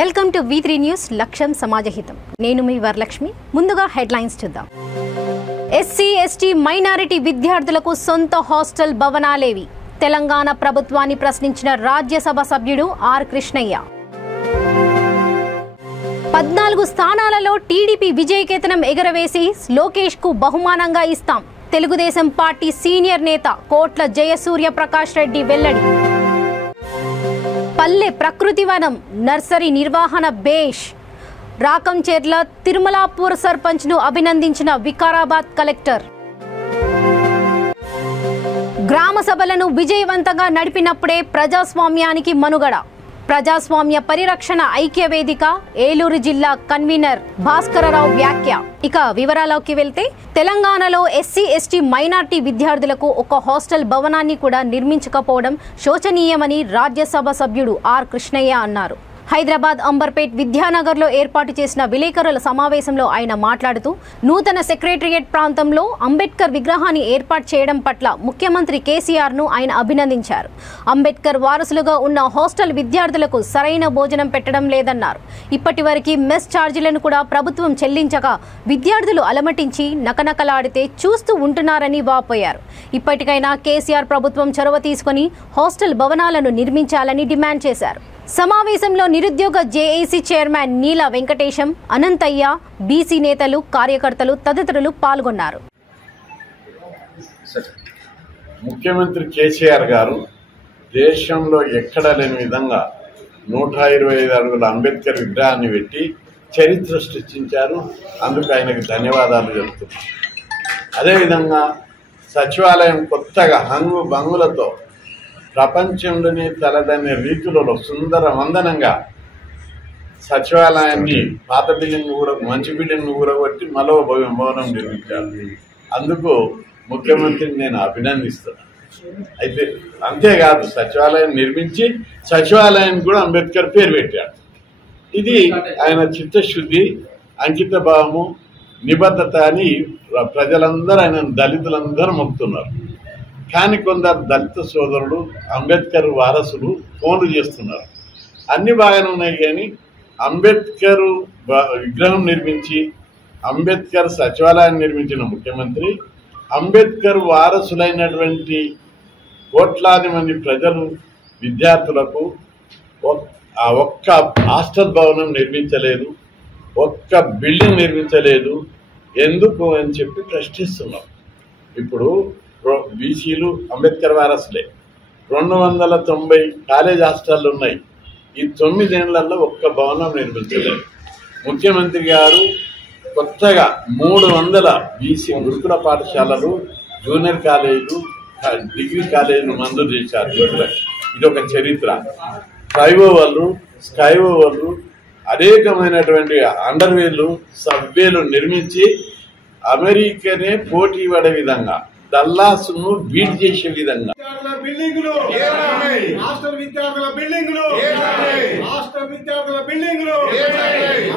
Welcome to V3 news లక్ష్యం సమాజహితం. నేను మీ వరలక్ష్మి. ముందుగా హెడ్లైన్స్ చూద్దాం. ఎస్సీ ఎస్టీ మైనారిటీ విద్యార్థులకు సొంత హాస్టల్ భవనాలేవి? తెలంగాణ ప్రభుత్వాన్ని ప్రశ్నించిన రాజ్యసభ సభ్యుడు ఆర్ కృష్ణయ్య. 14 స్థానాలలో టీడీపీ విజయకేతనం ఎగరవేసి లోకేష్ కు బహుమానంగా ఇస్తాం. తెలుగుదేశం పార్టీ సీనియర్ నేత కోట్ల జయసూర్య ప్రకాష్ రెడ్డి వెల్లడి. పల్లె ప్రకృతి వనం నర్సరీ నిర్వహణ బేష్. రాకంచెర్ల తిరుమలాపూర్ సర్పంచ్ ను అభినందించిన వికారాబాద్ కలెక్టర్. గ్రామ సభలను విజయవంతంగా నడిపినప్పుడే ప్రజాస్వామ్యానికి మనుగడ. ప్రజాస్వామ్య పరిరక్షణ ఐక్య వేదిక ఏలూరు జిల్లా కన్వీనర్ భాస్కరరావు వ్యాఖ్య. ఇక వివరాల్లోకి వెళ్తే, తెలంగాణలో ఎస్సీ ఎస్టీ మైనార్టీ విద్యార్థులకు ఒక హాస్టల్ భవనాన్ని కూడా నిర్మించకపోవడం శోచనీయమని రాజ్యసభ సభ్యుడు ఆర్ కృష్ణయ్య అన్నారు. హైదరాబాద్ అంబర్పేట్ విద్యానగర్లో ఏర్పాటు చేసిన విలేకరుల సమావేశంలో ఆయన మాట్లాడుతూ, నూతన సెక్రటరియట్ ప్రాంతంలో అంబేద్కర్ విగ్రహాన్ని ఏర్పాటు చేయడం పట్ల ముఖ్యమంత్రి కేసీఆర్ ను ఆయన అభినందించారు. అంబేద్కర్ వారసులుగా ఉన్న హాస్టల్ విద్యార్థులకు సరైన భోజనం పెట్టడం లేదన్నారు. ఇప్పటి వరకు మెస్ ఛార్జీలను కూడా ప్రభుత్వం చెల్లించగా విద్యార్థులు అలమటించి నకనకలాడితే చూస్తూ ఉంటున్నారని వాపోయారు. ఇప్పటికైనా కేసీఆర్ ప్రభుత్వం చొరవ తీసుకుని హాస్టల్ భవనాలను నిర్మించాలని డిమాండ్ చేశారు. సమావేశంలో నిరుద్యోగ జేఏసీ చైర్మన్ నీల వెంకటేశం, అనంతయ్య, బీసీ నేతలు, కార్యకర్తలు తదితరులు పాల్గొన్నారు. ముఖ్యమంత్రి కేసీఆర్ గారు దేశంలో ఎక్కడా లేని విధంగా 125 అడుగుల అంబేద్కర్ విగ్రహాన్ని పెట్టి చరిత్ర సృష్టించారు. అందుకు ఆయనకు ధన్యవాదాలు చెబుతున్నాను. అదేవిధంగా సచివాలయం కొత్తగా హంగు బంగులతో ప్రపంచంలోనే తలదనే రీతిలో సుందర వందనంగా సచివాలయాన్ని పాత బిల్డింగ్ కూడా మంచి బిల్డింగ్ కూడగొట్టి మరో భవనం నిర్మించారు. అందుకు ముఖ్యమంత్రిని నేను అభినందిస్తున్నాను. అయితే అంతేకాదు, సచివాలయం నిర్మించి సచివాలయానికి కూడా అంబేద్కర్ పేరు పెట్టాడు. ఇది ఆయన చిత్తశుద్ధి, అంకిత భావము, నిబద్ధత అని ప్రజలందరూ ఆయన దళితులందరూ మొక్కుతున్నారు. కానీ కొందరు దళిత సోదరులు, అంబేద్కర్ వారసులు ఫోన్లు చేస్తున్నారు. అన్ని బాగానే ఉన్నాయి, కానీ అంబేద్కర్ విగ్రహం నిర్మించి అంబేద్కర్ సచివాలయాన్ని నిర్మించిన ముఖ్యమంత్రి అంబేద్కర్ వారసులైనటువంటి కోట్లాది మంది ప్రజలు విద్యార్థులకు ఒక్క హాస్టల్ భవనం నిర్మించలేదు, ఒక్క బిల్డింగ్ నిర్మించలేదు. ఎందుకు అని చెప్పి ప్రశ్నిస్తున్నాం. ఇప్పుడు బీసీలు అంబేద్కర్ వారసులే. 290 కాలేజ్ హాస్టళ్ళు ఉన్నాయి. ఈ 9 ఏళ్లలో ఒక్క భవనం నిర్మించలేదు. ముఖ్యమంత్రి గారు కొత్తగా 300 బీసీ గురుకుల పాఠశాలలు, జూనియర్ కాలేజీలు, డిగ్రీ కాలేజీలు మంజూరు చేశారు. ఇది ఒక చరిత్ర. ఫ్లైఓవర్లు, స్కై ఓవర్లు, అనేకమైనటువంటి అండర్వేలు, సబ్వేలు నిర్మించి అమెరికానే పోటీ పడే విధంగా, డల్లాస్ను బీట్ చేసే విధంగా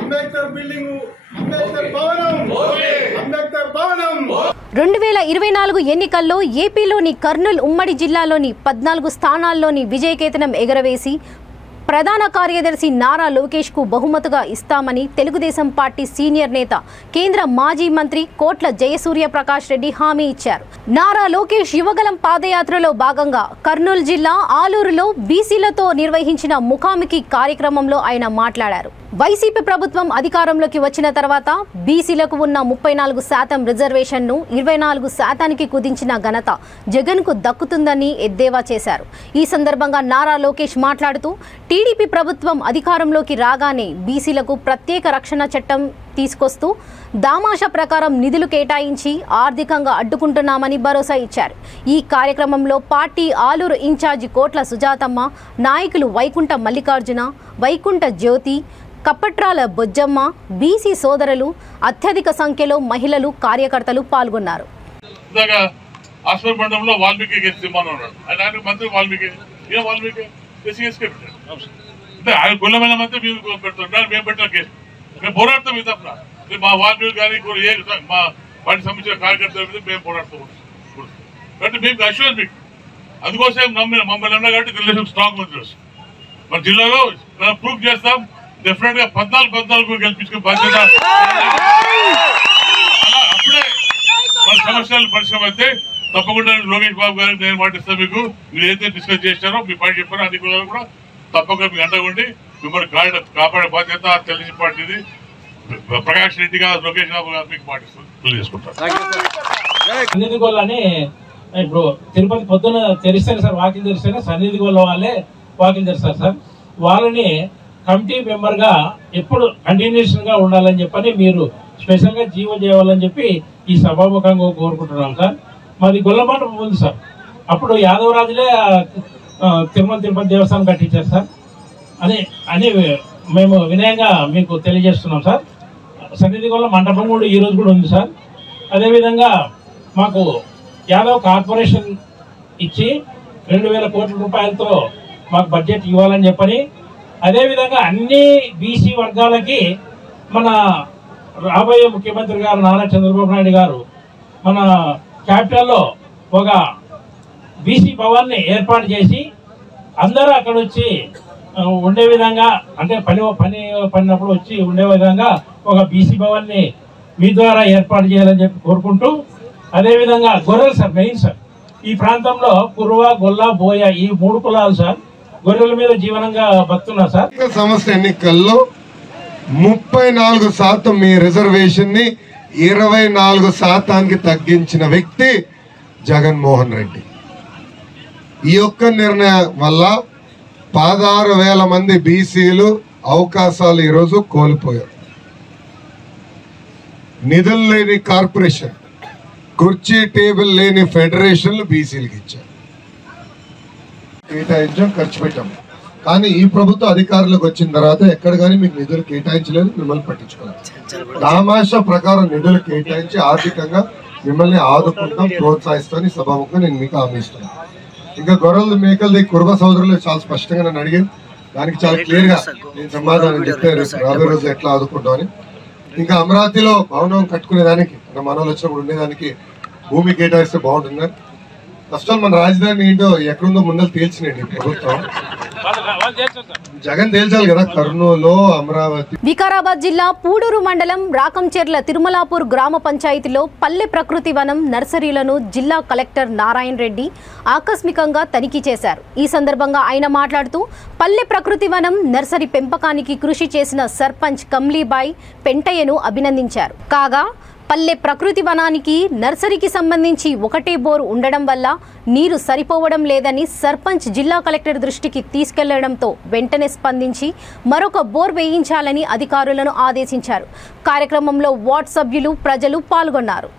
అంబేద్కర్ బిల్డింగ్ 2024 ఎన్నికల్లో ఏపీలోని కర్నూలు ఉమ్మడి జిల్లాలోని 14 స్థానాల్లోని విజయకేతనం ఎగరవేసి ప్రధాన కార్యదర్శి నారా లోకేష్ కు బహుమతిగా ఇస్తామని తెలుగుదేశం పార్టీ సీనియర్ నేత, కేంద్ర మాజీ మంత్రి కోట్ల జయసూర్య ప్రకాష్ రెడ్డి హామీ ఇచ్చారు. నారా లోకేష్ యువగలం పాదయాత్రలో భాగంగా కర్నూలు జిల్లా ఆలూరులో బీసీలతో నిర్వహించిన ముఖాముఖి కార్యక్రమంలో ఆయన మాట్లాడారు. వైసీపీ ప్రభుత్వం అధికారంలోకి వచ్చిన తర్వాత బీసీలకు ఉన్న 34% రిజర్వేషన్ను 24% కుదించిన ఘనత జగన్ కు దక్కుతుందని ఎద్దేవా చేశారు. ఈ సందర్భంగా నారా లోకేష్ మాట్లాడుతూ, టీడీపీ ప్రభుత్వం అధికారంలోకి రాగానే బీసీలకు ప్రత్యేక రక్షణ చట్టం తీసుకొస్తూ దామాషా ప్రకారం నిధులు కేటాయించి ఆర్థికంగా అడ్డుకుంటున్నామని భరోసా ఇచ్చారు. ఈ కార్యక్రమంలో పార్టీ ఆలూరు ఇన్ఛార్జి కోట్ల సుజాతమ్మ, నాయకులు వైకుంఠ మల్లికార్జున, వైకుంఠ జ్యోతి, కప్పట్రాల బొజ్జమ్మ, బీసీ సోదరులు, అత్యధిక సంఖ్యలో మహిళలు, కార్యకర్తలు పాల్గొన్నారు. అందుకోసం మమ్మల్ని అన్నా కాబట్టి తెలుగుదేశం స్ట్రాంగ్ మంత్రులు మన జిల్లాలో మనం ప్రూఫ్ చేస్తాం. డెఫినెట్ గా 14 గెలిపించుకునే బాధ్యత. అలా అప్పుడే మన సమస్యలు పరిశ్రమ అయితే తప్పకుండా లోకేష్ బాబు గారికి నేను మాటిస్తాను. మీకు మీరు ఏదైతే డిస్కస్ చేశారో మీ పాయింట్ చెప్పారో అన్ని కూడా తప్పకుండా మీకు అండగుండి మిమ్మల్ని కాపాడే బాధ్యత తెలుగుదేశం పార్టీది. ప్రకాష్ రెడ్డి గారు లోకేష్ బాబు గారు మీకు మాటిస్తాను తెలియజేసుకుంటారు. సన్నిధి గోల్ అని ఇప్పుడు తిరుపతి పొద్దున తెరిస్తేనే సార్ వాకింగ్ తెరిస్తేనే సన్నిధి గోల్ వాళ్ళే వాకింగ్ తెరుస్తారు సార్. వాళ్ళని కమిటీ మెంబర్ గా ఎప్పుడు కంటిన్యూషన్ గా ఉండాలని చెప్పని మీరు స్పెషల్ గా జీవో చేయాలని చెప్పి ఈ సభాముఖంగా కోరుకుంటున్నాం సార్. మాది గొల్లమండపం ఉంది సార్. అప్పుడు యాదవరాజులే తిరుపతి దేవస్థానం కట్టించారు సార్ అని మేము వినయంగా మీకు తెలియజేస్తున్నాం సార్. సన్నిధి గొల్ల మండపం కూడా ఈ రోజు కూడా ఉంది సార్. అదేవిధంగా మాకు యాదవ్ కార్పొరేషన్ ఇచ్చి 2000 కోట్ల రూపాయలతో మాకు బడ్జెట్ ఇవ్వాలని చెప్పని, అదేవిధంగా అన్ని బీసీ వర్గాలకి మన రాబోయే ముఖ్యమంత్రి గారు నారా చంద్రబాబు నాయుడు గారు మన క్యాపిటల్లో ఒక బీసీ భవన్ని ఏర్పాటు చేసి అందరూ అక్కడ వచ్చి ఉండే విధంగా, అంటే పడినప్పుడు వచ్చి ఉండే విధంగా ఒక బీసీ భవన్ని మీ ద్వారా ఏర్పాటు చేయాలని చెప్పి కోరుకుంటూ, అదేవిధంగా గొర్రెలు సార్ మెయిన్ సార్. ఈ ప్రాంతంలో కురువ, గొల్ల, బోయ ఈ 3 కులాలు సార్ గొర్రెల మీద జీవనంగా బతున్నారు సార్. సంస్థ ఎన్నికల్లో 34% మీ రిజర్వేషన్ ని 24% తగ్గించిన వ్యక్తి జగన్మోహన్ రెడ్డి. ఈ యొక్క నిర్ణయం వల్ల 16,000 మంది బీసీలు అవకాశాలు ఈరోజు కోల్పోయారు. నిధులు లేని కార్పొరేషన్, కుర్చీ టేబుల్ లేని ఫెడరేషన్లు బీసీలకు ఇచ్చారు. కేటాయించాం, ఖర్చు పెట్టాం. కానీ ఈ ప్రభుత్వం అధికారులకు వచ్చిన తర్వాత ఎక్కడ కానీ మీకు నిధులు కేటాయించలేదు, మిమ్మల్ని పట్టించుకోలేదు. దామాషా ప్రకారం నిధులు కేటాయించి ఆర్థికంగా మిమ్మల్ని ఆదుకుంటాం, ప్రోత్సహిస్తామని సభాముఖంగా నేను మీకు హామీ ఇస్తున్నాను. ఇంకా గొర్రెల మేకలది కుర్బ సోదరులు చాలా స్పష్టంగా నన్ను అడిగాను. దానికి చాలా క్లియర్ గా నేను సమాధానం చెప్పాను రాబోయే రోజు ఎట్లా ఆదుకుంటామని. ఇంకా అమరావతిలో భవనం కట్టుకునేదానికి మనోళ్ళు వచ్చినప్పుడు ఉండేదానికి భూమి కేటాయిస్తే బాగుంటుంది. ఫస్ట్ ఆల్ మన రాజధాని ఏంటో ఎక్కడుందో ముందర తేల్చినండి ప్రభుత్వం. జగన్ తేల్చాలి కదా. కర్నూలు, అమరావతి. వికారాబాద్ జిల్లా పూడూరు మండలం రాకంచెర్ల తిరుమలాపూర్ గ్రామ పంచాయతీలో పల్లె ప్రకృతి వనం నర్సరీలను జిల్లా కలెక్టర్ నారాయణ రెడ్డి ఆకస్మికంగా తనిఖీ చేశారు. ఈ సందర్భంగా ఆయన మాట్లాడుతూ పల్లె ప్రకృతి వనం నర్సరీ పెంపకానికి కృషి చేసిన సర్పంచ్ కమ్లీబాయ్ పెంటయ్యను అభినందించారు. కాగా పల్లె ప్రకృతి వనానికి నర్సరీకి సంబంధించి ఒకటే బోరు ఉండడం వల్ల నీరు సరిపోవడం లేదని సర్పంచ్ జిల్లా కలెక్టర్ దృష్టికి తీసుకెళ్లడంతో వెంటనే స్పందించి మరొక బోర్ వేయించాలని అధికారులను ఆదేశించారు. కార్యక్రమంలో వార్డు సభ్యులు, ప్రజలు పాల్గొన్నారు.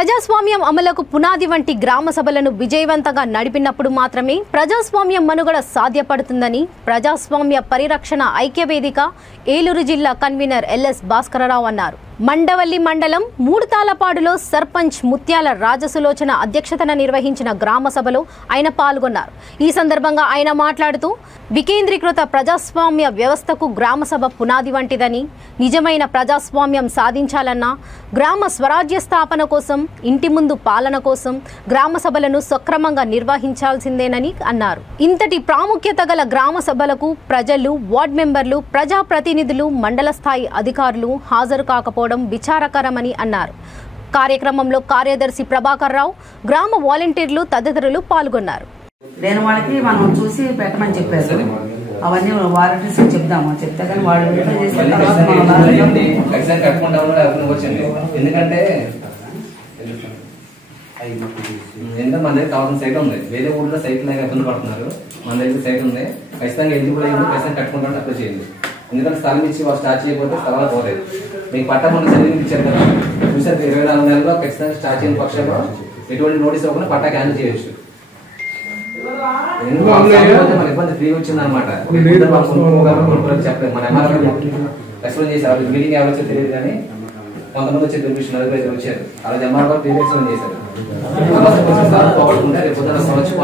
ప్రజాస్వామ్యం అమలుకు పునాది వంటి గ్రామ సభలను విజయవంతంగా నడిపినప్పుడు మాత్రమే ప్రజాస్వామ్యం మనుగడ సాధ్యపడుతుందని ప్రజాస్వామ్య పరిరక్షణ ఐక్యవేదిక ఏలూరు జిల్లా కన్వీనర్ ఎల్ఎస్ భాస్కరరావు అన్నారు. మండవల్లి మండలం మూడుతాలపాడులో సర్పంచ్ ముత్యాల రాజసులోచన అధ్యక్షతన నిర్వహించిన గ్రామ సభలో ఆయన పాల్గొన్నారు. ఈ సందర్భంగా ఆయన మాట్లాడుతూ వికేంద్రీకృత ప్రజాస్వామ్య వ్యవస్థకు గ్రామ సభ పునాది వంటిదని, నిజమైన ప్రజాస్వామ్యం సాధించాలన్నా గ్రామ స్వరాజ్య స్థాపన కోసం, ఇంటి ముందు పాలన కోసం గ్రామ సభలను సక్రమంగా నిర్వహించాల్సిందేనని అన్నారు. ఇంతటి ప్రాముఖ్యత గల గ్రామ సభలకు ప్రజలు, వార్డు మెంబర్లు, ప్రజాప్రతినిధులు, మండల స్థాయి అధికారులు హాజరు కాకపోవడం విచారకరమని అన్నారు. కార్యక్రమంలో కార్యదర్శి ప్రభాకర్ రావు, గ్రామ వాలంటీర్లు తదితరులు పాల్గొన్నారు. లేని వాళ్ళకి మనం చూసి పెట్టమని చెప్పారు. అవన్నీ వాలంటీర్స్ చెప్దాము, చెప్తే కానీ వాళ్ళు ఎందుకంటే మన దగ్గర కావాల్సిన సైట్ ఉంది. వేరే ఊళ్ళో సైట్ లేక ఇబ్బంది పడుతున్నారు. మన దగ్గర సైట్ ఉంది, ఖచ్చితంగా ఎలిజిబుల్ అయ్యింది, ఖచ్చితంగా కట్టుకుంటామని అప్లై చేయండి. ఎందుకంటే స్థలం ఇచ్చి వాళ్ళు స్టార్ట్ చేయకపోతే స్థలాలు పోలేదు. మీకు పట్టా మన సర్టిఫికేట్ ఇచ్చారు కదా, చూసారు 24 నెలల్లో ఖచ్చితంగా స్టార్ట్ చేయని పక్షంలో ఎటువంటి నోటీస్ అవ్వకుండా పట్టా క్యాన్సిల్ చేయొచ్చు. మన ఇబ్బంది ఫ్రీ వచ్చింది అనమాట. చెప్పలేదు, మన ఎంఆర్ఓ ఎక్స్ప్లెయిన్ చేశారు. మీటింగ్ ఎవరు వచ్చారు తెలియదు కానీ కొంతమంది వచ్చి చూపించిన 40 వచ్చారు. అలాగే ఎంఆర్ఓ ఎక్స్ప్లెయిన్ చేశారు. పోగొట్టుకుంటే రేపు పొద్దున సంవత్సరం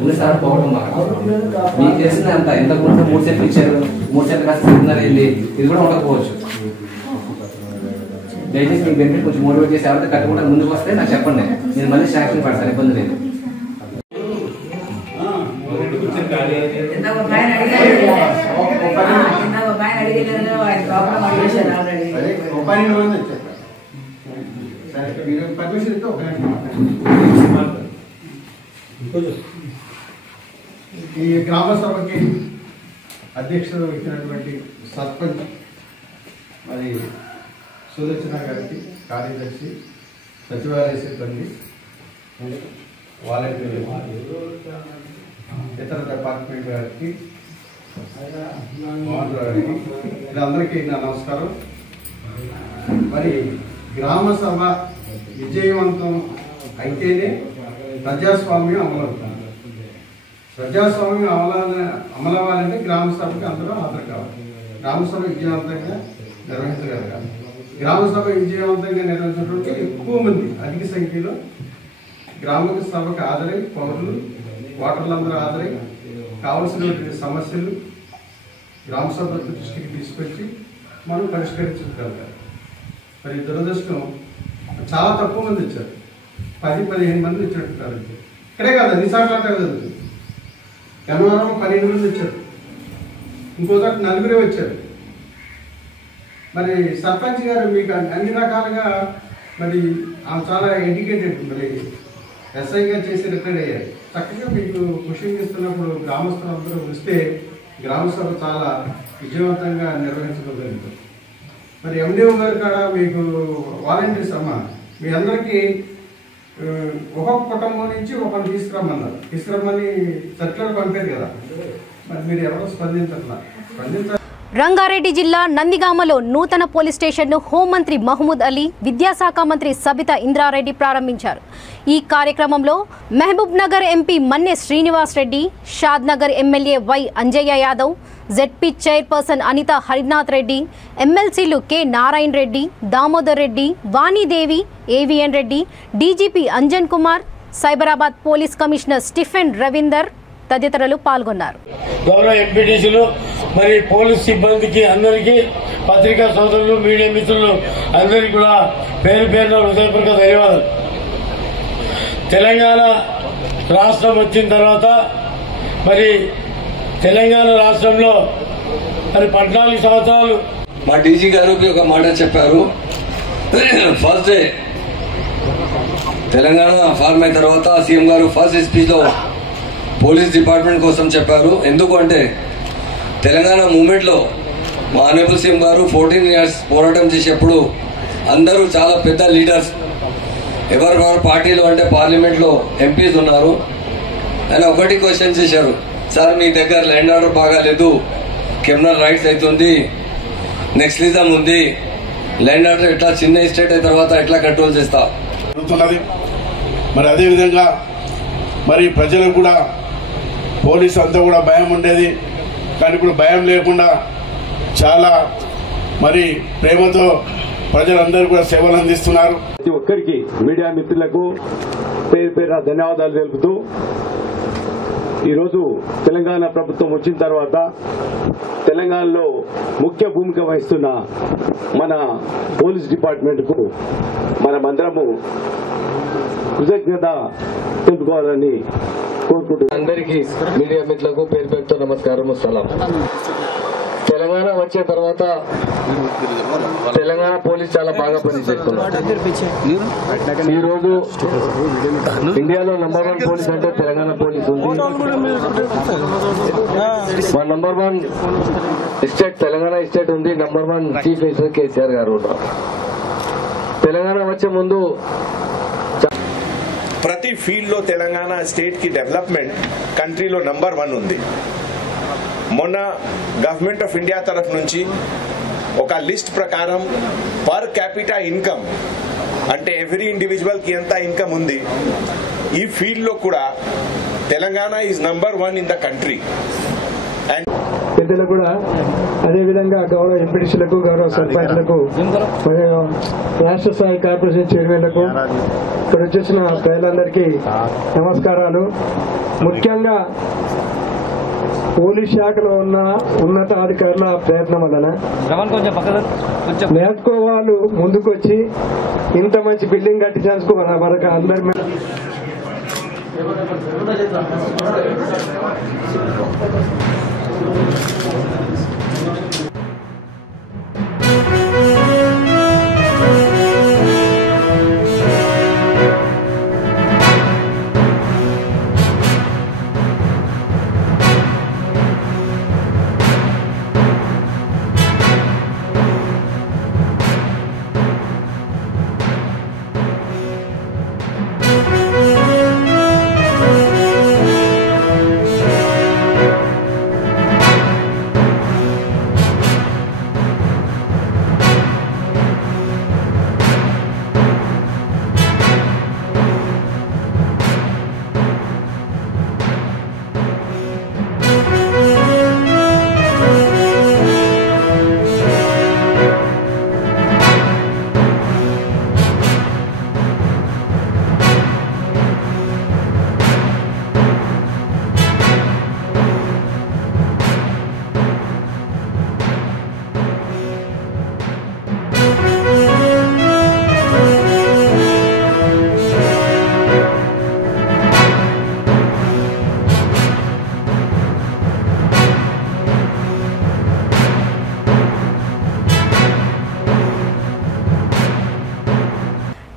ముందు సార్ పోవడం మీకు తెలిసింది అంత. ఇంతకుముందు 3 సెంట్లు ఇచ్చారు, 3 సెంట్లు కాస్త చెప్తున్నారు వెళ్ళి, ఇది కూడా ఉండకపోవచ్చు. దయచేసి మీకు బెనిఫిట్ కొంచెం మోటివేట్ చేసి ఎవరైతే కట్టుకుంటే ముందుకు వస్తే నాకు చెప్పండి, నేను మళ్ళీ శాంక్షన్ పెడతాను, ఇబ్బంది లేదు. ఈ గ్రామ సభకి అధ్యక్షత వహించినటువంటి సర్పంచ్ మరి సులోచన గారికి, కార్యదర్శి, సచివాలయ సిబ్బంది, వాలంటీర్లు, ఇతర డిపార్ట్మెంట్ గారికి, గారికి, వీళ్ళందరికీ నా నమస్కారం. మరి గ్రామ సభ విజయవంతం అయితేనే ప్రజాస్వామ్యం అమలవుతుంది. ప్రజాస్వామ్యం అమలవ్వాలంటే గ్రామ సభకి అందరూ హాజరు కావాలి. గ్రామ సభ విజయవంతంగా నిర్వహించగలగాలి. గ్రామ సభ విజయవంతంగా నిర్వహించినటువంటి ఎక్కువ మంది, అధిక సంఖ్యలో గ్రామ సభకు హాజరై పౌరులు, ఓటర్లందరూ హాజరై కావలసినటువంటి సమస్యలు గ్రామ సభ దృష్టికి తీసుకొచ్చి మనం పరిష్కరించగలగాలి. మరి దురదృష్టం చాలా తక్కువ మంది వచ్చారు. 10-15 మంది వచ్చినట్టున్నారు. ఇక్కడే కాదు, అన్ని సార్లు అంటే జరుగుతుంది. గన్నవరం 12 మంది వచ్చారు, ఇంకోసారి 4 వచ్చారు. మరి సర్పంచ్ గారు మీకు అన్ని రకాలుగా మరి చాలా ఎడ్యుకేటెడ్, మరి ఎస్ఐగా చేసి రిటైర్ అయ్యారు. చక్కగా మీకు క్వశ్చన్ ఇస్తున్నప్పుడు గ్రామస్తులందరూ వస్తే గ్రామ సభ చాలా విజయవంతంగా నిర్వహించగలుగుతారు. మరి ఎండిఓ గారు కాడ మీకు వాలంటీర్స్ అమ్మ మీ అందరికీ ఒక్కొక్క కుటుంబం నుంచి ఒకరు తీసుకురమ్మని సర్క్యులర్ పంపారు కదా, మరి మీరు ఎవరో స్పందించారు. రంగారెడ్డి జిల్లా నందిగామలో నూతన పోలీస్ స్టేషన్ను హోంమంత్రి మహమూద్ అలీ, విద్యాశాఖ మంత్రి సబితా ఇంద్రారెడ్డి ప్రారంభించారు. ఈ కార్యక్రమంలో Mahabub Nagar MP Manne Srinivas Reddy, Shad Nagar MLA Y Anjaiah Yadav, ZP chairperson Anitha Harinath Reddy, ఎమ్మెల్సీలు K Narayana Reddy, Damodar Reddy, Vanidevi, AVN Reddy, DGP Anjan Kumar, Cyberabad police commissioner Stephen Raveender తదితరులు పాల్గొన్నారు. గౌరవ ఎంపీటీసీలు, మరి పోలీస్ సిబ్బందికి అందరికీ, పత్రికా సోదరులు, మీడియా మిత్రులు అందరికీ కూడా పేరు పేరున హృదయపూర్వక ధన్యవాదాలు. తెలంగాణ రాష్ట్రం వచ్చిన తర్వాత మరి తెలంగాణ రాష్ట్రంలో మరి 14 సంవత్సరాలు మా డీజీ గారికి ఒక మాట చెప్పారు. ఫస్ట్ డే తెలంగాణ ఫార్మ్ అయిన తర్వాత సీఎం గారు ఫస్ట్ స్పీచ్ లో పోలీస్ డిపార్ట్మెంట్ కోసం చెప్పారు. ఎందుకు అంటే తెలంగాణ మూవ్మెంట్ లో మా ఆనరబుల్ సీఎం గారు 14 years పోరాటం చేసేప్పుడు అందరూ చాలా పెద్ద లీడర్స్, ఎవరెవరు పార్టీలో అంటే పార్లమెంట్ లో ఎంపీస్ ఉన్నారు. ఆయన ఒకటి క్వశ్చన్ చేశారు, సార్ మీ దగ్గర ల్యాండ్ ఆర్డర్ బాగాలేదు, క్రిమినల్ రైట్స్ అవుతుంది, నెక్స్ట్లిజం ఉంది, ల్యాండ్ ఆర్డర్ ఎట్లా చిన్న ఎస్టేట్ అయిన తర్వాత ఎట్లా కంట్రోల్ చేస్తా, జరుగుతున్నది. మరి అదేవిధంగా మరి ప్రజలకు కూడా పోలీసు అంతా కూడా భయం ఉండేది, కానీ ఇప్పుడు భయం లేకుండా చాలా మరి ప్రేమతో ప్రజలందరూ కూడా సేవలు అందిస్తున్నారు. ప్రతి ఒక్కరికి మీడియా మిత్రులకు పేరు పేరు ధన్యవాదాలు తెలుపుతూ ఈరోజు తెలంగాణ ప్రభుత్వం వచ్చిన తర్వాత తెలంగాణలో ముఖ్య భూమిక వహిస్తున్న మన పోలీస్ డిపార్ట్మెంట్కు మనమందరము కృతజ్ఞత తెలుపుకోవాలని కోరుకుంటున్నాను. అందరికీ మీడియా మిత్రులకు పేరు పేరుతో నమస్కారం. సలాం. తెలంగాణ వచ్చే తర్వాత తెలంగాణ పోలీస్ చాలా బాగా పనిచేస్తున్నారు. ఈరోజు ఇండియాలో నంబర్ 1 పోలీస్ అంటే తెలంగాణ పోలీస్ ఉంది. మన నంబర్ 1 స్టేట్ తెలంగాణ స్టేట్ ఉంది. నంబర్ 1 చీఫ్ మినిస్టర్ కేసీఆర్ గారు ఉన్నారు. తెలంగాణ వచ్చే ముందు ప్రతి ఫీల్డ్లో తెలంగాణ స్టేట్ కి డెవలప్మెంట్ కంట్రీలో నంబర్ 1 ఉంది. మొన్న గవర్నమెంట్ ఆఫ్ ఇండియా తరఫు నుంచి ఒక లిస్ట్ ప్రకారం పర్ క్యాపిటా ఇన్కమ్ అంటే ఎవ్రీ ఇండివిజువల్ కి ఎంత ఇన్కమ్ ఉంది, ఈ ఫీల్డ్ లో కూడా Telangana is number 1 in the country. పెద్దలు కూడా అదేవిధంగా గౌరవ ఎంపీడీసీలకు, గౌరవ సర్పంచ్లకు, రాష్ట్ర స్థాయి కార్పొరేషన్ చైర్మన్లకు, ఇక్కడ వచ్చేసిన ప్రజలందరికీ నమస్కారాలు. ముఖ్యంగా పోలీస్ శాఖలో ఉన్న ఉన్నతాధికారుల ప్రయత్నం వలన నేర్చుకో వాళ్ళు ముందుకొచ్చి ఇంత మంచి బిల్డింగ్ కట్టించేందుకు మనకు అందరి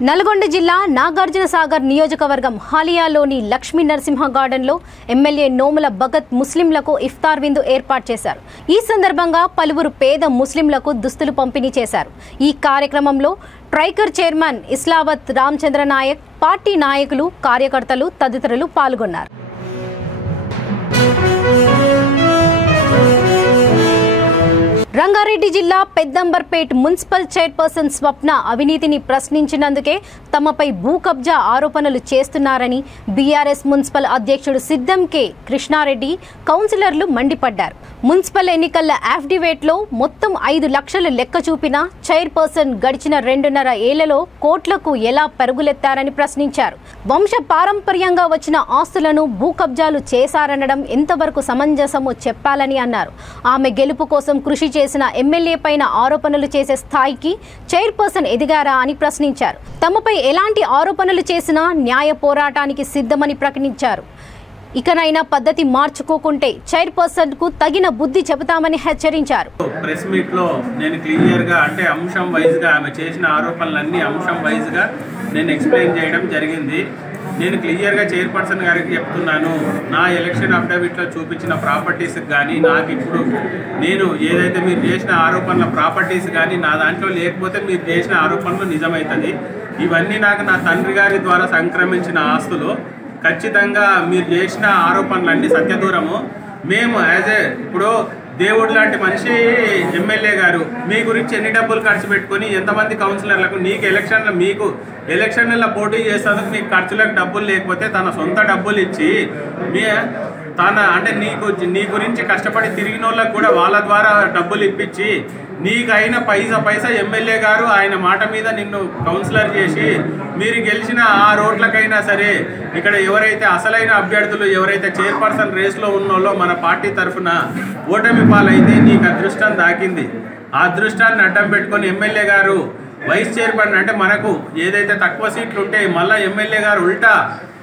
నల్గొండ జిల్లా నాగార్జునసాగర్ నియోజకవర్గం హాలియాలోని లక్ష్మీ నరసింహ గార్డెన్లో ఎమ్మెల్యే నోముల భగత్ ముస్లింలకు ఇఫ్తార్ విందు ఏర్పాటు చేశారు. ఈ సందర్భంగా పలువురు పేద ముస్లింలకు దుస్తులు పంపిణీ చేశారు. ఈ కార్యక్రమంలో ట్రైకర్ చైర్మన్ ఇస్లావత్ రామచంద్ర నాయక్, పార్టీ నాయకులు, కార్యకర్తలు తదితరులు పాల్గొన్నారు. రంగారెడ్డి జిల్లా పెద్దంబర్పేట్ మున్సిపల్ చైర్పర్సన్ స్వప్న అవినీతిని ప్రశ్నించినందుకే తమపై భూ కబ్జా ఆరోపణలు చేస్తున్నారని బీఆర్ఎస్ మున్సిపల్ అధ్యక్షుడు సిద్ధం కె కృష్ణారెడ్డి, కౌన్సిలర్లు మండిపడ్డారు. మున్సిపల్ ఎన్నికల అఫిడవిట్లో మొత్తం 5 లక్షలు లెక్క చూపిన చైర్పర్సన్ గడిచిన 2.5 ఏళ్లలో కోట్లకు ఎలా పరుగులెత్తారని ప్రశ్నించారు. వంశ పారంపర్యంగా వచ్చిన ఆస్తులను భూ కబ్జాలు చేశారనడం ఎంతవరకు సమంజసమో చెప్పాలని అన్నారు. ఆమె గెలుపు కోసం కృషి చేసిన ఎమ్మెల్యే పైన ఆరోపణలు చేసే స్థాయికి చైర్పర్సన్ ఎదిగారా అని ప్రశ్నించారు. తమపై ఎలాంటి ఆరోపణలు చేసినా న్యాయ పోరాటానికి సిద్ధమని ప్రకటించారు. ఇకనైనా పద్ధతి మార్చుకోకుంటే చైర్పర్సన్ కు తగిన బుద్ధి చెబుతామని హెచ్చరించారు. ప్రెస్ మీట్ లో నేను క్లియర్ గా అంటే అంశం వైజ్ గా ఆమె చేసిన ఆరోపణలన్నీ అంశం వైజ్ గా నేను ఎక్స్ప్లెయిన్ చేయడం జరిగింది. నేను క్లియర్గా చైర్పర్సన్ గారికి చెప్తున్నాను, నా ఎలక్షన్ అఫిడవిట్లో చూపించిన ప్రాపర్టీస్కి కానీ నాకు ఇప్పుడు నేను ఏదైతే మీరు చేసిన ఆరోపణల ప్రాపర్టీస్ కానీ నా దాంట్లో లేకపోతే మీరు చేసిన ఆరోపణలు నిజమవుతుంది. ఇవన్నీ నాకు నా తండ్రి గారి ద్వారా సంక్రమించిన ఆస్తులు. ఖచ్చితంగా మీరు చేసిన ఆరోపణలన్నీ సత్యదూరము. మేము ఇప్పుడు దేవుడు లాంటి మనిషి ఎమ్మెల్యే గారు మీ గురించి ఎన్ని డబ్బులు ఖర్చు పెట్టుకొని ఎంతమంది కౌన్సిలర్లకు మీకు ఎలక్షన్లలో పోటీ చేసేందుకు మీకు ఖర్చులకు డబ్బులు లేకపోతే తన సొంత డబ్బులు ఇచ్చి నీ గురించి కష్టపడి తిరిగిన వాళ్ళకు కూడా వాళ్ళ ద్వారా డబ్బులు ఇప్పించి నీకైన పైసా ఎమ్మెల్యే గారు ఆయన మాట మీద నిన్ను కౌన్సిలర్ చేసి మీరు గెలిచిన ఆ రోడ్లకైనా సరే ఇక్కడ ఎవరైతే అసలైన అభ్యర్థులు ఎవరైతే చైర్పర్సన్ రేస్లో ఉన్నోళ్ళో మన పార్టీ తరఫున ఓటమి పాలైతే నీకు అదృష్టం దాకింది. ఆ అదృష్టాన్ని అడ్డం పెట్టుకొని ఎమ్మెల్యే గారు వైస్ చైర్మన్ అంటే మనకు ఏదైతే తక్కువ సీట్లు ఉంటాయి మళ్ళీ ఎమ్మెల్యే గారు ఉల్టా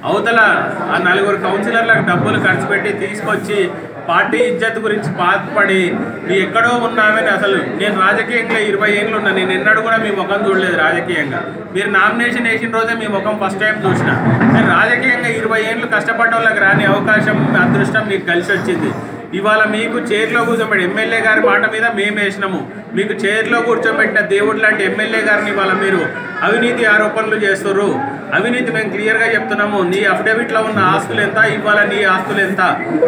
అవతల ఆ 4 కౌన్సిలర్లకు డబ్బులు ఖర్చు పెట్టి తీసుకొచ్చి పార్టీ ఇజ్జత్ గురించి బాధపడి నీ ఎక్కడో ఉన్నామని అసలు నేను రాజకీయంగా 20 ఏళ్ళు ఉన్నా నేను ఎన్నడూ కూడా మీ ముఖం చూడలేదు రాజకీయంగా. మీరు నామినేషన్ వేసిన రోజే మీ ముఖం ఫస్ట్ టైం చూసిన. నేను రాజకీయంగా 20 ఏళ్ళు కష్టపడ్డ వాళ్ళకి రాని అవకాశం అదృష్టం మీకు కలిసి వచ్చింది. ఇవాళ మీకు చైర్లో కూర్చోబెట్టి ఎమ్మెల్యే గారి మాట మీద మేము వేసినాము. మీకు చైర్లో కూర్చోబెట్టిన దేవుడు లాంటి ఎమ్మెల్యే గారిని ఇవాళ మీరు అవినీతి ఆరోపణలు చేస్తున్నారు. అవినీతి మేము క్లియర్గా చెప్తున్నాము. నీ అఫిడవిట్లో ఉన్న ఆస్తులు ఎంత, ఇవాళ నీ ఆస్తులు ఎంత,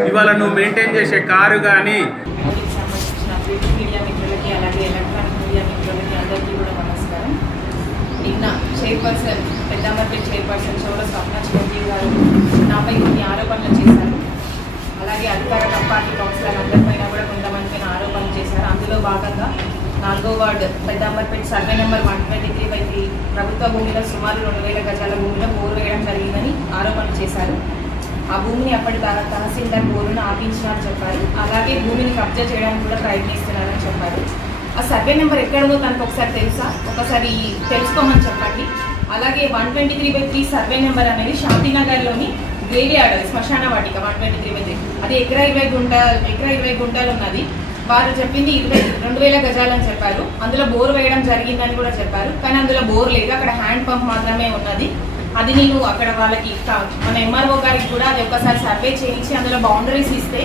ఇవాళ నువ్వు మెయింటైన్ చేసే కారు కానీ. మీడియా మిత్రులకి అలాగే ఎలక్ట్రానిక్ మీడియా మిత్రులకి అందరికీ కూడా నమస్కారం. నిన్న చైర్పర్సన్ పెద్దాంబర్పేట చైర్పర్సన్ చౌర స్వప్న చిరంజీవి గారు నాపై కొన్ని ఆరోపణలు చేశారు. అలాగే అధికార పార్టీ కౌన్సిలర్ అందరిపైన కూడా కొంతమంది పైన ఆరోపణలు చేశారు. అందులో భాగంగా 4వ వార్డు పెద్దాంబర్పేట సర్వే నెంబర్ 123/3 ప్రభుత్వ భూమిలో సుమారు 2000 గజాల భూమిలో బోరు వేయడం జరిగిందని ఆరోపణలు చేశారు. ఆ భూమిని అప్పటి తహసీల్దార్ బోరును ఆపించినారని చెప్పారు. అలాగే భూమిని కబ్జా చేయడానికి కూడా ప్రయత్నిస్తున్నారని చెప్పారు. ఆ సర్వే నెంబర్ ఎక్కడో తనకు ఒకసారి తెలుసా, ఒకసారి తెలుసుకోమని చెప్పండి. అలాగే 123/3 సర్వే నెంబర్ అనేది శాంతినగర్లోని గ్రేవీ యార్డ్, శ్మశాన వాటిక 123/3 అది ఎకరా 20 గుంటలు ఉన్నది. వారు చెప్పింది 2000 గజాలని చెప్పారు. అందులో బోర్ వేయడం జరిగిందని కూడా చెప్పారు. కానీ అందులో బోర్ లేదు, అక్కడ హ్యాండ్ పంప్ మాత్రమే ఉన్నది. అది నేను అక్కడ వాళ్ళకి మన ఎంఆర్ఓ గారికి కూడా అది ఒకసారి సర్వే చేయించి అందులో బౌండరీస్ ఇస్తే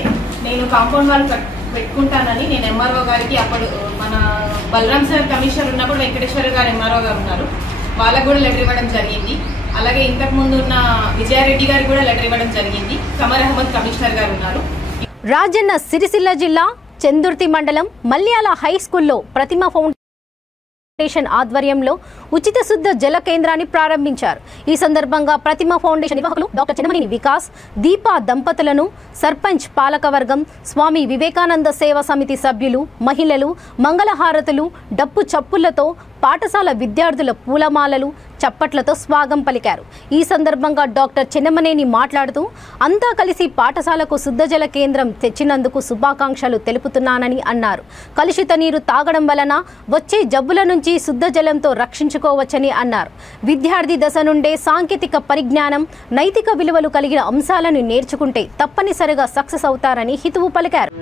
నేను కాంపౌండ్ వాళ్ళు పెట్టుకుంటానని నేను ఎంఆర్ఓ గారికి అప్పుడు మన బలరాం సార్ కమిషనర్ ఉన్నప్పుడు వెంకటేశ్వర గారు ఎంఆర్ఓ గారు ఉన్నారు, వాళ్ళకు కూడా లెటర్ ఇవ్వడం జరిగింది. అలాగే ఇంతకు ముందు ఉన్న విజయారెడ్డి గారికి కూడా లెటర్ ఇవ్వడం జరిగింది. కమర్ అహ్మద్ కమిషనర్ గారు ఉన్నారు. రాజన్న సిరిసిల్ల జిల్లా చందుర్తి మండలం మల్యాల హై స్కూల్లో ప్రతిమ ఫౌండేషన్ ఆధ్వర్యంలో ఉచిత శుద్ధ జల కేంద్రాన్ని ప్రారంభించారు. ఈ సందర్భంగా ప్రతిమ ఫౌండేషన్ నిర్వాహకులు డాక్టర్ చెన్నమనేని వికాస్, దీపా దంపతులను సర్పంచ్ పాలకవర్గం, స్వామి వివేకానంద సేవా సమితి సభ్యులు, మహిళలు మంగళహారతులు, డప్పు చప్పులతో పాఠశాల విద్యార్థుల పూలమాలలు, చప్పట్లతో స్వాగతం పలికారు. ఈ సందర్భంగా డాక్టర్ చెన్నమనేని మాట్లాడుతూ అంతా కలిసి పాఠశాలకు శుద్ధ జల కేంద్రం తెచ్చినందుకు శుభాకాంక్షలు తెలుపుతున్నానని అన్నారు. కలుషిత నీరు తాగడం వలన వచ్చే జబ్బుల నుంచి శుద్ధ జలంతో రక్షించుకోవచ్చని అన్నారు. విద్యార్థి దశ నుండే సాంకేతిక పరిజ్ఞానం, నైతిక విలువలు కలిగిన అంశాలను నేర్చుకుంటే తప్పనిసరిగా సక్సెస్ అవుతారని హితవు పలికారు.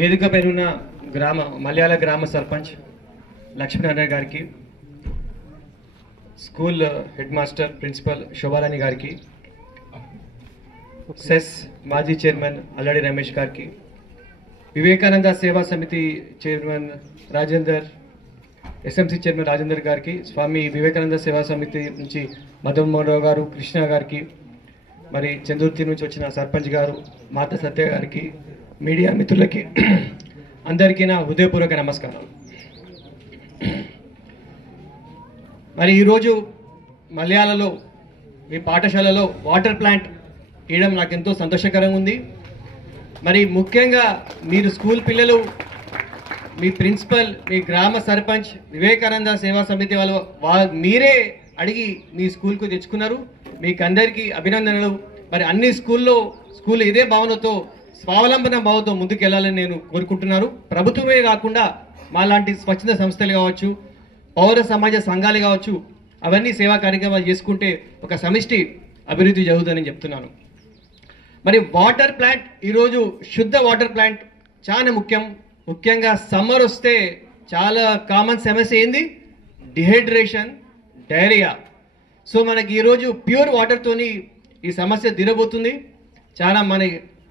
వేదిక పైన మలయాళ గ్రామ సర్పంచ్ లక్ష్మీనారాయణ గారికి, school head master principal Shobharani గారికి, సెస్ మాజీ చైర్మన్ అల్లడి రమేష్ గారికి, వివేకానంద సేవా సమితి chairman Rajender, SMC chairman Rajender గారికి, స్వామి వివేకానంద సేవా సమితి నుంచి మధుమోహన్ గారు, కృష్ణ గారికి, మరి చందుర్తి నుంచి వచ్చిన సర్పంచ్ గారు మాత సత్య గారికి, మీడియా మిత్రులకి అందరికీ నా హృదయపూర్వక నమస్కారం. మరి ఈరోజు మలయాళలో మీ పాఠశాలలో వాటర్ ప్లాంట్ వేయడం నాకు ఎంతో సంతోషకరంగా ఉంది. మరి ముఖ్యంగా మీరు స్కూల్ పిల్లలు, మీ ప్రిన్సిపల్, మీ గ్రామ సర్పంచ్, వివేకానంద సేవా సమితి వాళ్ళు మీరే అడిగి మీ స్కూల్కు తెచ్చుకున్నారు. మీకు అందరికీ అభినందనలు. మరి అన్ని స్కూల్ ఇదే భావనతో, స్వావలంబన భావంతో ముందుకెళ్లాలని నేను కోరుకుంటున్నాను. ప్రభుత్వమే కాకుండా మాలాంటి స్వచ్ఛంద సంస్థలు కావచ్చు, పౌర సమాజ సంఘాలు కావచ్చు, అవన్నీ సేవా కార్యక్రమాలు చేసుకుంటే ఒక సమిష్టి అభివృద్ధి జరుగుతుందని చెప్తున్నాను. మరి వాటర్ ప్లాంట్, ఈరోజు శుద్ధ వాటర్ ప్లాంట్ చాలా ముఖ్యంగా సమ్మర్ వస్తే చాలా కామన్ సమస్య ఏంది? Dehydration, diarrhoea. సో మనకి ఈరోజు ప్యూర్ వాటర్తోని ఈ సమస్య తీరబోతుంది. చాలా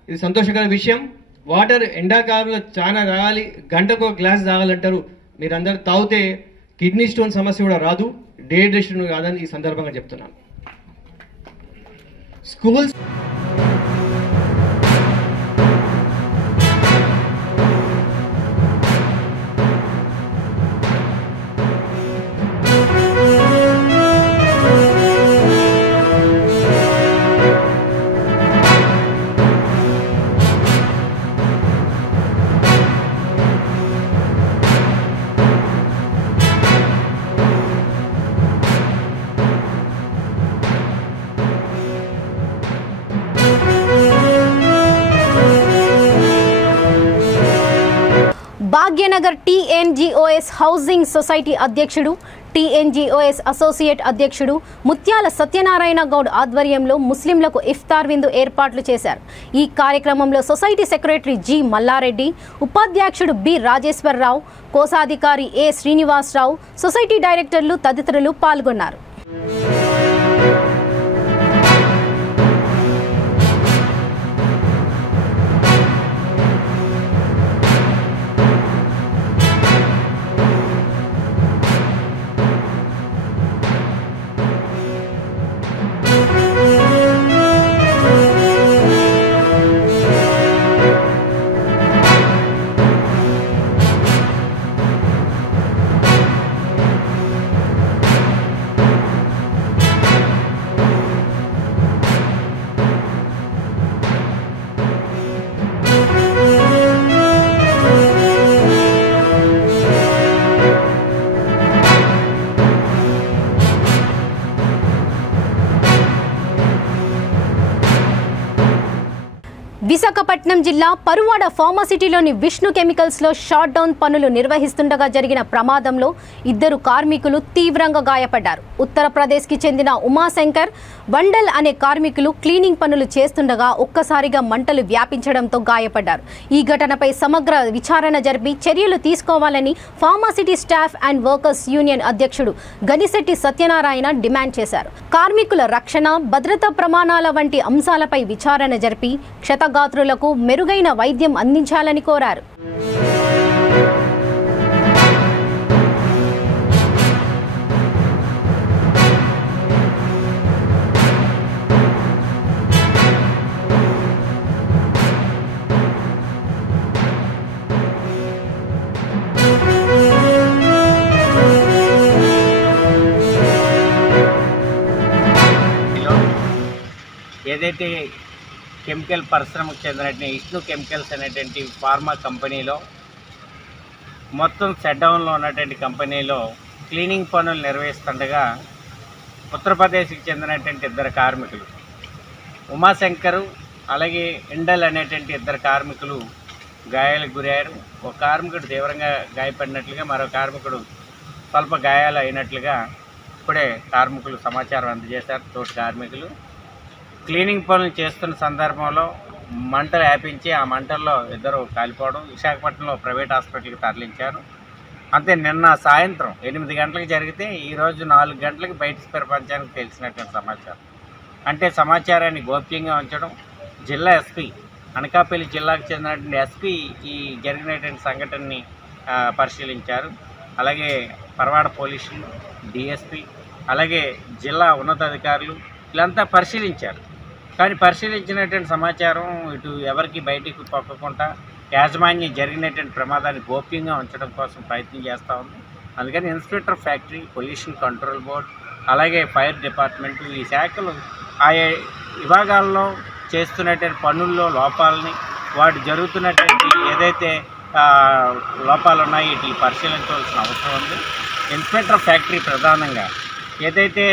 ఇది సంతోషకర విషయం. వాటర్ ఎండాకాలంలో చాలా తాగాలి, గంటకు ఒక గ్లాస్ తాగాలంటారు. మీరందరూ తాగితే కిడ్నీ స్టోన్ సమస్య కూడా రాదు, డిహైడ్రేషన్ కాదని ఈ సందర్భంగా చెప్తున్నాను. Schools Bhagyanagar TNGOs housing society అధ్యక్షుడు, టీఎన్జీఓఎస్ అసోసియేట్ అధ్యక్షుడు ముత్యాల సత్యనారాయణ గౌడ్ ఆధ్వర్యంలో ముస్లింలకు ఇఫ్తార్ విందు ఏర్పాట్లు చేశారు. ఈ కార్యక్రమంలో సొసైటీ సెక్రటరీ జి మల్లారెడ్డి, ఉపాధ్యక్షుడు బి రాజేశ్వరరావు, కోశాధికారి ఏ శ్రీనివాసరావు, సొసైటీ డైరెక్టర్లు తదితరులు పాల్గొన్నారు. విశాఖపట్నం జిల్లా పరువాడ ఫార్మాసిటీలోని విష్ణు కెమికల్స్లో షాట్ డౌన్ పనులు నిర్వహిస్తుండగా జరిగిన ప్రమాదంలో 2 కార్మికులు తీవ్రంగా గాయపడ్డారు. ఉత్తరప్రదేశ్కి చెందిన ఉమాశంకర్ వండల్ అనే కార్మికులు క్లీనింగ్ పనులు చేస్తుండగా ఒక్కసారిగా మంటలు వ్యాపించడంతో గాయపడ్డారు. ఈ ఘటనపై సమగ్ర విచారణ జరిపి చర్యలు తీసుకోవాలని pharma city staff and workers union అధ్యక్షుడు గనిశెట్టి సత్యనారాయణ డిమాండ్ చేశారు. కార్మికుల రక్షణ, భద్రతా ప్రమాణాల వంటి అంశాలపై విచారణ జరిపి క్షతగాత్రులకు మెరుగైన వైద్యం అందించాలని కోరారు. ఏదైతే కెమికల్ పరిశ్రమకు చెందినటువంటి విష్ణు కెమికల్స్ అనేటువంటి ఫార్మా కంపెనీలో మొత్తం షట్డౌన్లో ఉన్నటువంటి కంపెనీలో క్లీనింగ్ పనులు నిర్వహిస్తుండగా ఉత్తరప్రదేశ్కి చెందినటువంటి 2 కార్మికులు ఉమాశంకరు అలాగే ఇండల్ అనేటువంటి 2 కార్మికులు గాయాలకు గురయ్యారు. ఒక కార్మికుడు తీవ్రంగా గాయపడినట్లుగా, మరో కార్మికుడు స్వల్ప గాయాలు అయినట్లుగా ఇప్పుడే కార్మికులు సమాచారం అందజేశారు. తోటి కార్మికులు క్లీనింగ్ పనులు చేస్తున్న సందర్భంలో మంటలు వ్యాపించి ఆ మంటల్లో 2 కాలిపోవడం, విశాఖపట్నంలో ప్రైవేట్ హాస్పిటల్కి తరలించారు. అంతే. నిన్న సాయంత్రం 8 గంటలకు జరిగితే ఈరోజు 4 గంటలకు బయట ప్రపంచానికి తెలిసినటువంటి సమాచారం. అంటే సమాచారాన్ని గోప్యంగా ఉంచడం. జిల్లా ఎస్పీ, అనకాపల్లి జిల్లాకు చెందినటువంటి ఎస్పీ ఈ జరిగినటువంటి సంఘటనని పరిశీలించారు. అలాగే పరవాడ పోలీసులు, డిఎస్పీ, అలాగే జిల్లా ఉన్నతాధికారులు వీళ్ళంతా పరిశీలించారు. కానీ పరిశీలించినటువంటి సమాచారం ఇటు ఎవరికి బయటికి పొక్కకుండా యాజమాన్యం జరిగినటువంటి ప్రమాదాన్ని గోప్యంగా ఉంచడం కోసం ప్రయత్నం చేస్తూ ఉంది. అందుకని inspector factory, pollution control board, అలాగే ఫైర్ డిపార్ట్మెంట్ ఈ శాఖలు ఆయా విభాగాల్లో చేస్తున్నటువంటి పనుల్లో లోపాలని, వాటి జరుగుతున్నటువంటి ఏదైతే లోపాలు ఉన్నాయి వీటిని పరిశీలించవలసిన అవసరం ఉంది. ఇన్స్పెక్టర్ ఫ్యాక్టరీ ప్రధానంగా ఏదైతే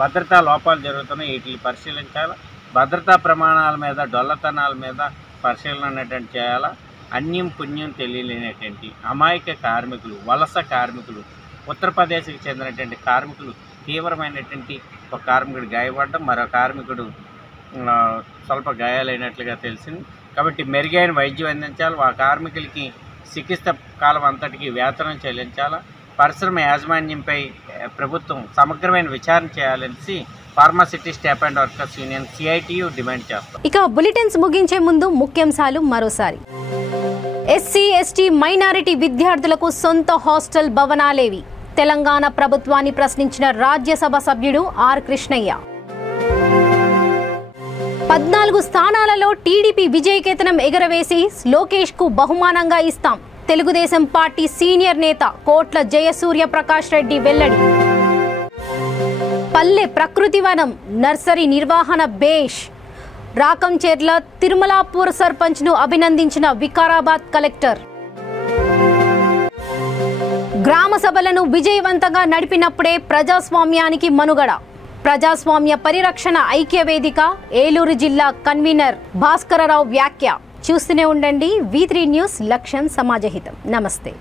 భద్రతా లోపాలు జరుగుతున్నాయో వీటిని పరిశీలించాలి. భద్రతా ప్రమాణాల మీద, డొల్లతనాల మీద పరిశీలన అనేటువంటి చేయాలా. అన్యం పుణ్యం తెలియలేనటువంటి అమాయక కార్మికులు, వలస కార్మికులు, ఉత్తరప్రదేశ్కి చెందినటువంటి కార్మికులు తీవ్రమైనటువంటి ఒక కార్మికుడు గాయపడడం, మరో కార్మికుడు స్వల్ప గాయాలైనట్లుగా తెలిసింది. కాబట్టి మెరుగైన వైద్యం అందించాలి. ఆ కార్మికులకి చికిత్స కాలం అంతటికి వేతనం చెల్లించాలా. పరిశ్రమ యాజమాన్యంపై ప్రభుత్వం సమగ్రమైన విచారణ చేయాలనేసి pharma city staff and workers union CITU demand చేస్తాం. ఇక బులెటిన్స్ ముగించే ముందు ముఖ్యాంశాలు మరోసారి. ఎస్సీ ఎస్టీ మైనారిటీ విద్యార్థులకు సొంత హాస్టల్ భవనాలేవి? తెలంగాణ ప్రభుత్వాన్ని ప్రశ్నించిన రాజ్యసభ సభ్యుడు ఆర్ కృష్ణయ్య. 14 స్థానాలలో టీడీపీ విజయకేతనం ఎగరవేసి లోకేష్ కు బహుమానంగా ఇస్తాం. తెలుగుదేశం పార్టీ సీనియర్ నేత కోట్ల జయసూర్య ప్రకాష్ రెడ్డి వెల్లడి. పల్లె ప్రకృతి వనం నర్సరీ నిర్వహణ బేష్. రాకంచెర్ల తిరుమలాపూర్ సర్పంచ్ ను అభినందించిన వికారాబాద్ కలెక్టర్. గ్రామ సభలను విజయవంతంగా నడిపినప్పుడే ప్రజాస్వామ్యానికి మనుగడ. ప్రజాస్వామ్య పరిరక్షణ ఐక్య వేదిక ఏలూరు జిల్లా కన్వీనర్ భాస్కరరావు వ్యాఖ్య. చూస్తూనే ఉండండి V3 న్యూస్, లక్ష్యం సమాజహితం. నమస్తే.